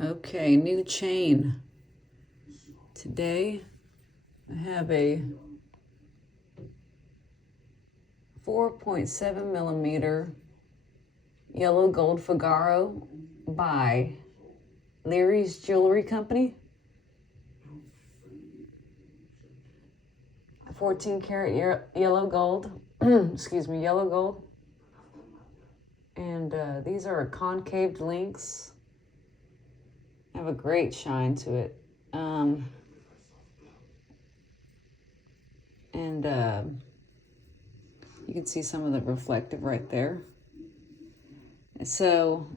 Okay, new chain. Today I have a 4.7 millimeter yellow gold Figaro by Liry's Jewelry Company. 14 karat yellow gold. Excuse me, yellow gold. And these are concave links. Have a great shine to it. You can see some of the reflective right there. So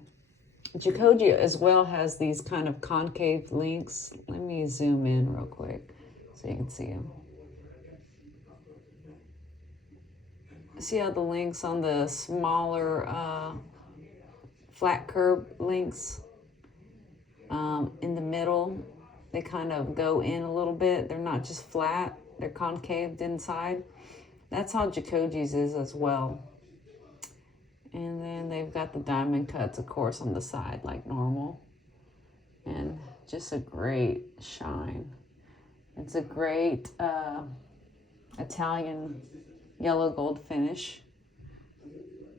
Jacoji as well has these kind of concave links. Let me zoom in real quick so you can see them. See how the links on the smaller flat curb links in the middle, they kind of go in a little bit. They're not just flat, they're concaved inside. That's how Jacoji's is as well. And then they've got the diamond cuts, of course, on the side like normal. And just a great shine. It's a great Italian yellow gold finish.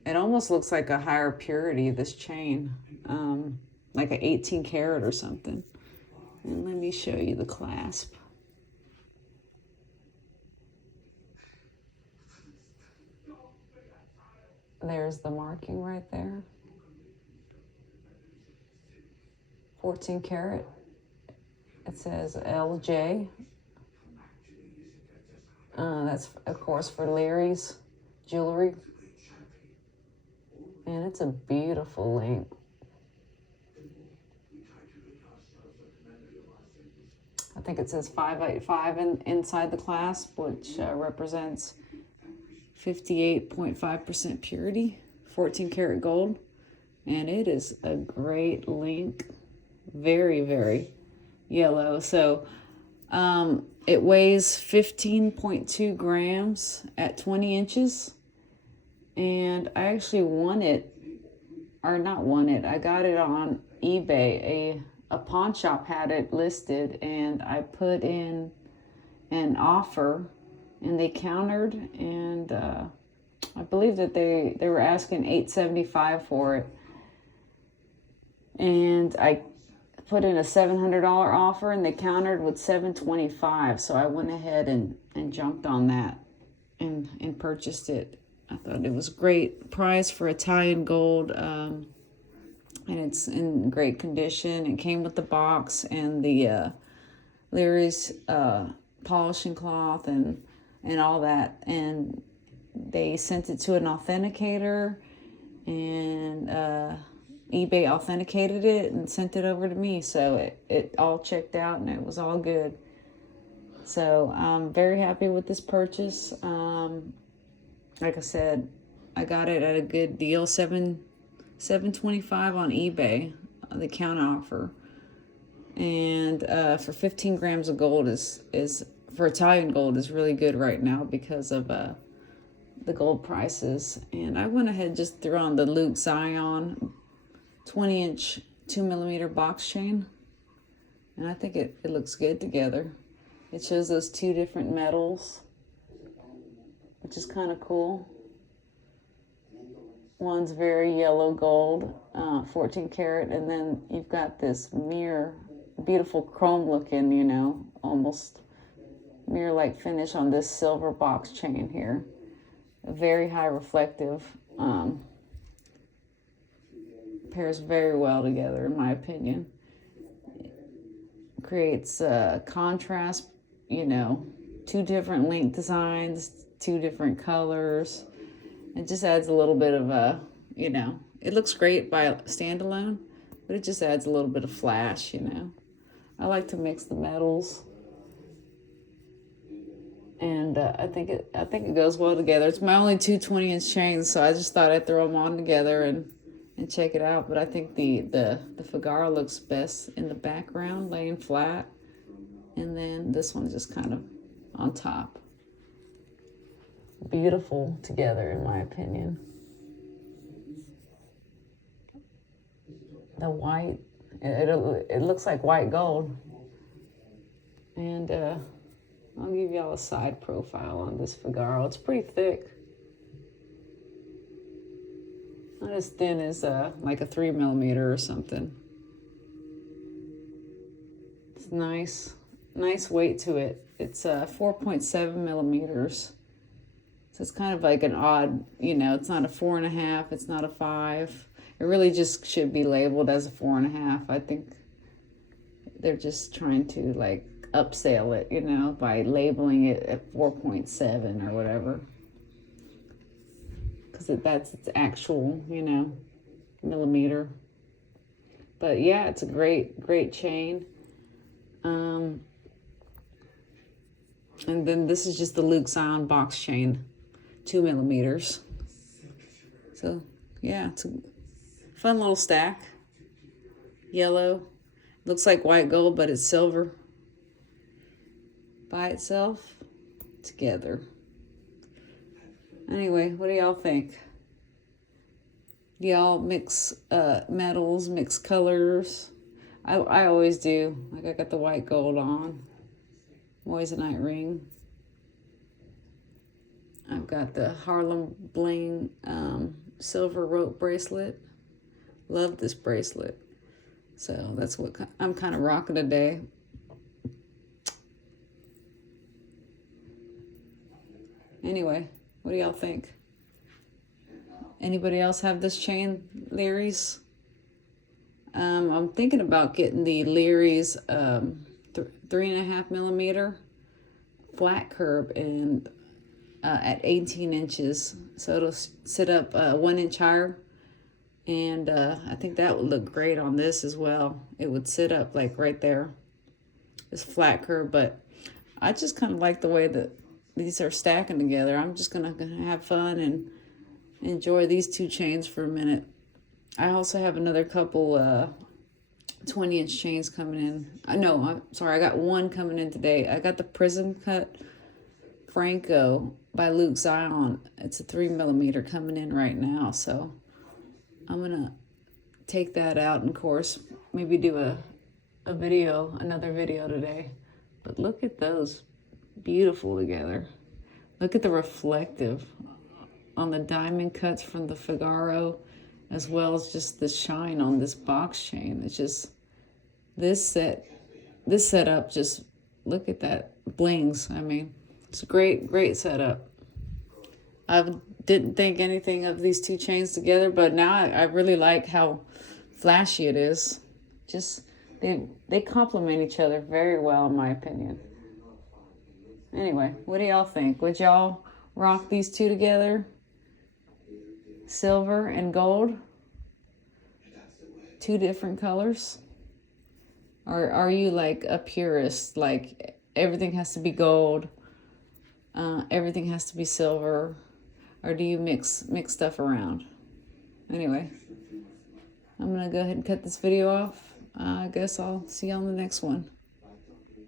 It almost looks like a higher purity, this chain, like an 18 karat or something. And let me show you the clasp. There's the marking right there. 14 karat. It says LJ. That's, of course, for Liry's Jewelry. And it's a beautiful link. I think it says 585 inside the clasp, which represents 58.5% purity, 14 karat gold. And it is a great link. Very, very yellow. So it weighs 15.2 grams at 20 inches. And I actually won it, or not won it, I got it on eBay. A pawn shop had it listed, and I put in an offer, and they countered, and I believe that they were asking $875 for it. And I put in a $700 offer, and they countered with $725. So I went ahead and jumped on that and purchased it. I thought it was a great price for Italian gold, and it's in great condition. It came with the box and the Liry's polishing cloth and all that. And they sent it to an authenticator, and eBay authenticated it and sent it over to me. So it all checked out and it was all good. So I'm very happy with this purchase. Like I said, I got it at a good deal, $725 on eBay, the counter offer. And for 15 grams of gold is for Italian gold is really good right now because of the gold prices. And I went ahead and just threw on the Luke Zion 20-inch 2 millimeter box chain. And I think it looks good together. It shows those two different metals, which is kind of cool. One's very yellow gold, 14 karat, and then you've got this mirror, beautiful chrome looking, you know, almost mirror-like finish on this silver box chain here. A very high reflective, pairs very well together in my opinion. Creates contrast, you know, two different link designs, two different colors. It just adds a little bit of a, you know, it looks great by standalone, but it just adds a little bit of flash, you know. I like to mix the metals, and I think it goes well together. It's my only two 20-inch chains, so I just thought I'd throw them on together and check it out. But I think the Figaro looks best in the background, laying flat, and then this one's just kind of on top. Beautiful together, in my opinion. The white It looks like white gold. And I'll give y'all a side profile on this Figaro. It's pretty thick. Not as thin as like a 3mm or something. It's nice weight to it. It's 4.7mm. So it's kind of like an odd, it's not a 4.5, it's not a 5. It really just should be labeled as a 4.5. I think they're just trying to like upsell it, by labeling it at 4.7 or whatever. Because that's its actual, millimeter. But yeah, it's a great chain. And then this is just the Luke Zion box chain, 2mm. So yeah, it's a fun little stack. Yellow. Looks like white gold, but it's silver. By itself, together. Anyway, what do y'all think? Do y'all mix metals, mix colors? I always do. Like I got the white gold on. Moissanite ring. I've got the Harlem Bling silver rope bracelet. Love this bracelet. So that's what I'm kind of rocking today. Anyway, what do y'all think? Anybody else have this chain, Liry's? I'm thinking about getting the Liry's 3.5mm flat curb and at 18 inches. So it'll sit up 1 inch higher. And I think that would look great on this as well. It would sit up like right there. This flat curb, but I just kind of like the way that these are stacking together. I'm just gonna have fun and enjoy these two chains for a minute. I also have another couple 20-inch chains coming in. No, I'm sorry, I got one coming in today. I got the Prism Cut Franco by Luke Zion. It's a 3mm coming in right now, so I'm gonna take that out and of course maybe do another video today. But look at those, beautiful together. Look at the reflective on the diamond cuts from the Figaro, as well as just the shine on this box chain. It's just this setup, just look at that blings. I mean, it's a great setup. I didn't think anything of these two chains together, but now I really like how flashy it is. Just they complement each other very well, in my opinion. Anyway, what do y'all think? Would y'all rock these two together? Silver and gold? Two different colors? Or are you like a purist? Like everything has to be gold, everything has to be silver? Or do you mix stuff around? Anyway, I'm gonna go ahead and cut this video off. I guess I'll see you on the next one.